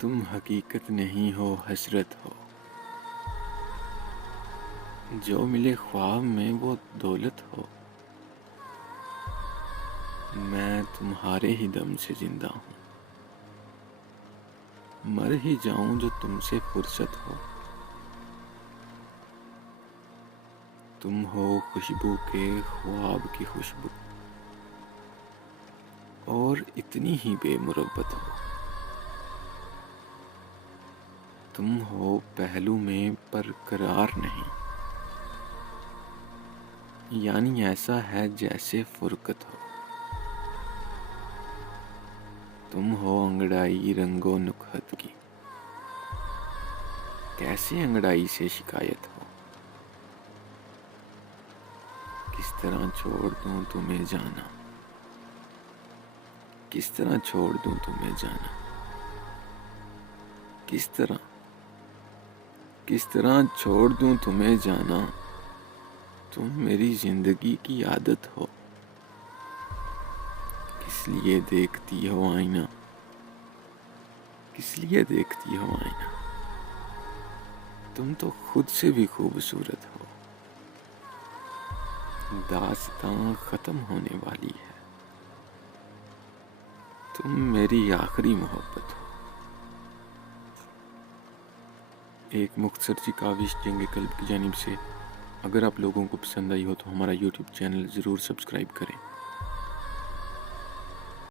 تم حقیقت نہیں ہو، حسرت ہو، جو ملے خواب میں وہ دولت ہو۔ میں تمہارے ہی دم سے زندہ ہوں، مر ہی جاؤں جو تم سے فرصت ہو۔ تم ہو خوشبو کے خواب کی خوشبو، اور اتنی ہی بے مربت ہو۔ تم ہو پہلو میں پر قرار نہیں، یعنی ایسا ہے جیسے فرقت ہو۔ تم ہو انگڑائی رنگ و نکہت کی، کیسے انگڑائی سے شکایت ہو۔ کس طرح چھوڑ دوں تمہیں جانا، کس طرح چھوڑ دوں تمہیں جانا، کس طرح چھوڑ دوں تمہیں جانا۔ تم میری زندگی کی عادت ہو، کس لیے دیکھتی ہو آئینہ، کس لیے دیکھتی ہو آئینہ۔ تم تو خود سے بھی خوبصورت ہو۔ داستاں ختم ہونے والی ہے، تم میری آخری محبت ہو۔ ایک مختصر سی کاوش جنگ قلب کی جانب سے۔ اگر آپ لوگوں کو پسند آئی ہو تو ہمارا یوٹیوب چینل ضرور سبسکرائب کریں۔